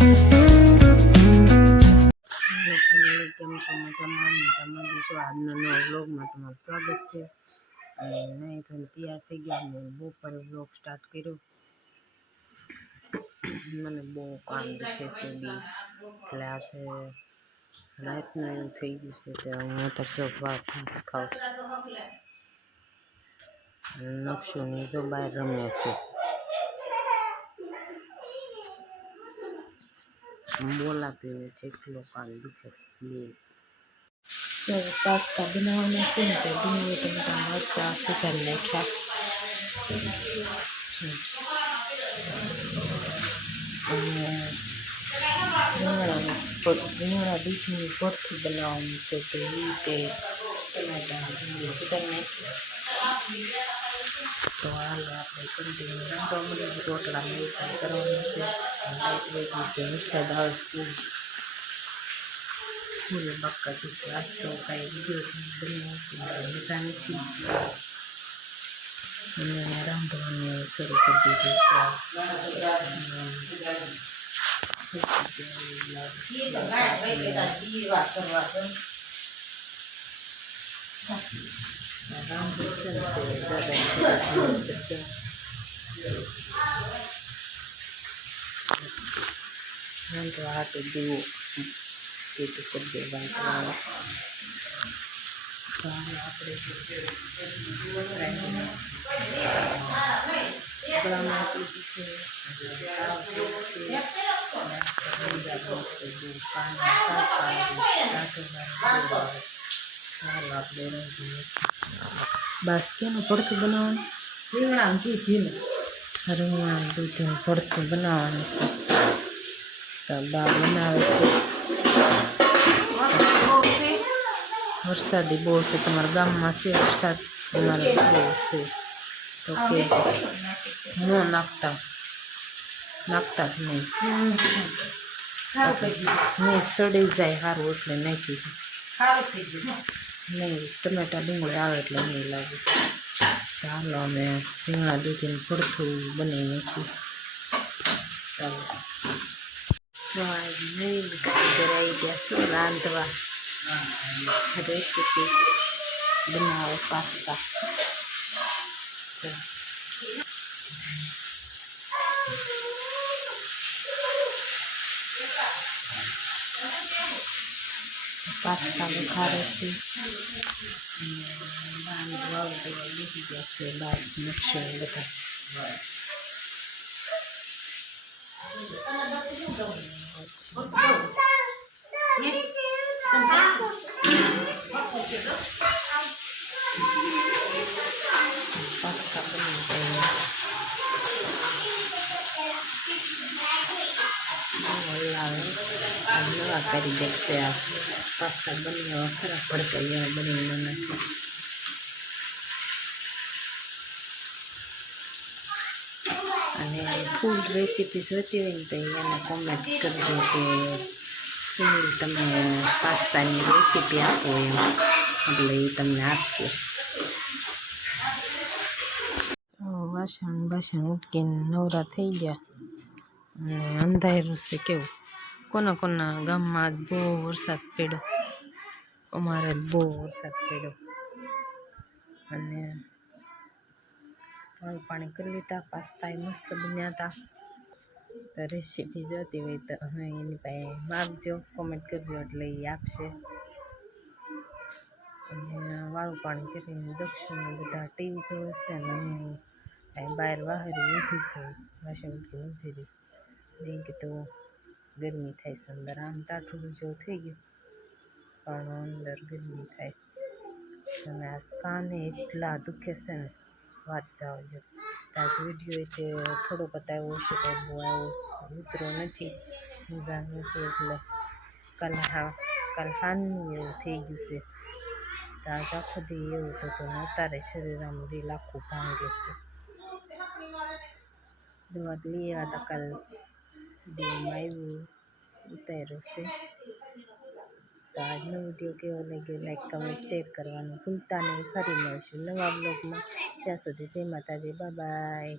કેમ છો? મજામાં દઈશું. આજનો નવો વ્લોગમાં તમારું સ્વાગત છે. અને નહીં થઈને તૈયાર થઈ ગયા અને બપોરે વ્લોગ સ્ટાર્ટ કર્યો. મને બહુ કામ દુખે છે બી એટલે આજે રાતનું એવું થઈ ગયું છે કે હું અત્યારે જો ભાત ખાઉં છું. નકશુની જો બહાર રમે છે. બોલાતી નથી, એટલો કામ દુખે છે. પાસ્તા બનાવવાના છે ને તો ડુંગળી ટમેટા મરચાં સુધારી નાખ્યા. રીંગણા દૂધની ભરથું બનાવવાનું છે તો એ રીતે ટમેટા ડુંગળી સુધારી નાખ્યા. તો હાલો આપણે કન્ટિન્યુ રાંધવા મળીએ. રોટલા એવું કાંઈ કરવાનું છે. લાઈટ વહી ગઈ છે, વરસાદ આવે ફૂલ બક્કા છે. આજ તો કાંઈ વિડીયો બનાવતી મજા નથી અને રાંધવાનું શરૂ કરી દીધું છે. હાથ દીવો તેથી કરી દેવાનું. આપણે બસ કેનું ભરથું બનાવવાનું? રીંગણા દૂધીનું ભરથું બનાવવાનું છે. તો બા બનાવે છે. વરસાદી બહુ છે. તમારા ગામમાં છે વરસાદ? અમારે બહુ છે. તો કે ન નાખતા જ નહીં. સડી જાય સારું એટલે નાખી નહીં. ટમેટા ડુંગળી આવે એટલે નહીં લાગે. ચાલો અમે રીંગણા દૂધીનું ભરથું બનાવી નાખ્યું. ચાલો નહીં આવી ગયા શું રાંધવા રેસીપી બનાવો પાસ્તા. પાસ્તા વઘારે છે. લીધી ગયા છે બાર નકશો બધા. પાસ્તા બની નવા કરી દેશે. આ પાસ્તા બની ખરાબ પડતા બની નાખે. અને ફૂલ રેસીપી જોઈતી હોય ને તો એને કોમેન્ટ કરજો કે સુનિલ તમે પાસ્તાની રેસીપી આપો એમ, એટલે એ તમને આપશે. વાસણ ઉટકીને નવરા થઈ ગયા અને અંધારું છે. કેવું કોના ગામમાં બહુ વરસાદ પડ્યો. અમારે બહુ વરસાદ પડ્યો અને વાળું પાણી કરી લીધા. પાસ્તા મસ્ત બન્યા હતા. તો રેસીપી જોતી હોય તો એની પાસે માગજો, કોમેન્ટ કરજો એટલે એ આપશે. અને વાળું પાણી કરીને દક્ષિણ બધા ટીવી જોવે છે અને હું બહાર વાહરી ઊભી છે. વાસણ ઉઠી ઊભી રહી. જેમ કે તો ગરમી થાય છે અંદર. આમ ટાઠું જેવું થઈ ગયું પણ અંદર ગરમી થાય. અને આ કાને એટલા દુખે છે ને વાત જાવ જો. આજ વિડીયો એટલે થોડો બતાવ્યો છે, કંઈ બહુ આવ્યો ઉતરો નથી, મજા નથી. એટલે કાલ હાનનું એવું થઈ ગયું છે. તો આજ આખો દી એવું થતું અત્યારે શરીર આમ રીલ આખું ભાંગે છે. દવા લઈ આવ્યા હતા કાલ દેવામાં આવ્યું ઉતાર્યો છે. તો આજનો વિડીયો કેવો લાગ્યો લાઈક કમેન્ટ શેર કરવાનું ભૂલતા નહીં. ફરી મળીશું નવા બ્લોગમાં. ત્યાં સુધી જય માતાજી, બાય બાય.